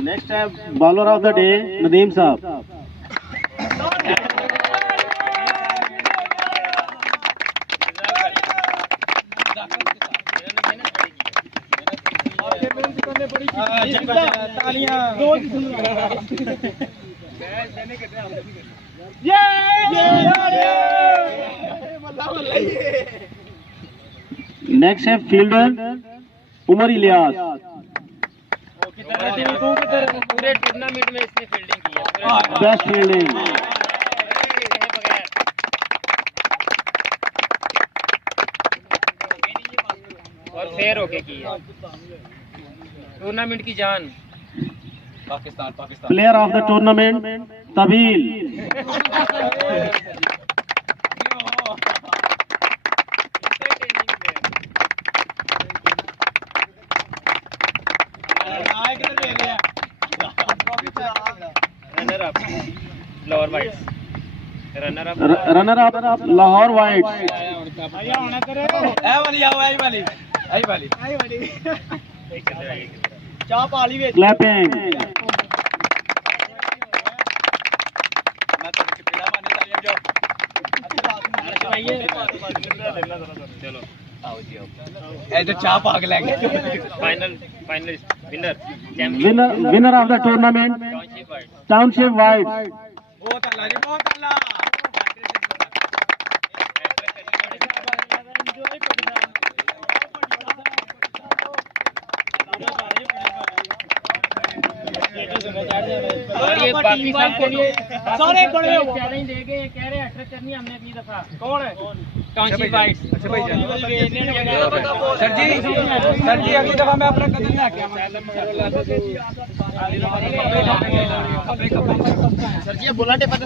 Next है bowler of the day Nadeem साहब। Next है फील्डर उमर इलियास। पूरे टूर्नामेंट में इसने फील्डिंग की है, बेस्ट फील्डिंग। और फेयर होके की है, टूर्नामेंट की जान। Pakistan player of the tournament Tabeel. Runner up Lahore whites, runner up Lahore whites. Clapping. Winner of the tournament township whites. और ये बाकी सबको भी सारे बड़े चैलेंज दे गए, कह रहे हैट्रिक करनी हमने अगली दफा। कौन है? Township whites. सर जी अगली दफा मैं अपना कदम लेके आऊंगा। सर जी बुलाटे पर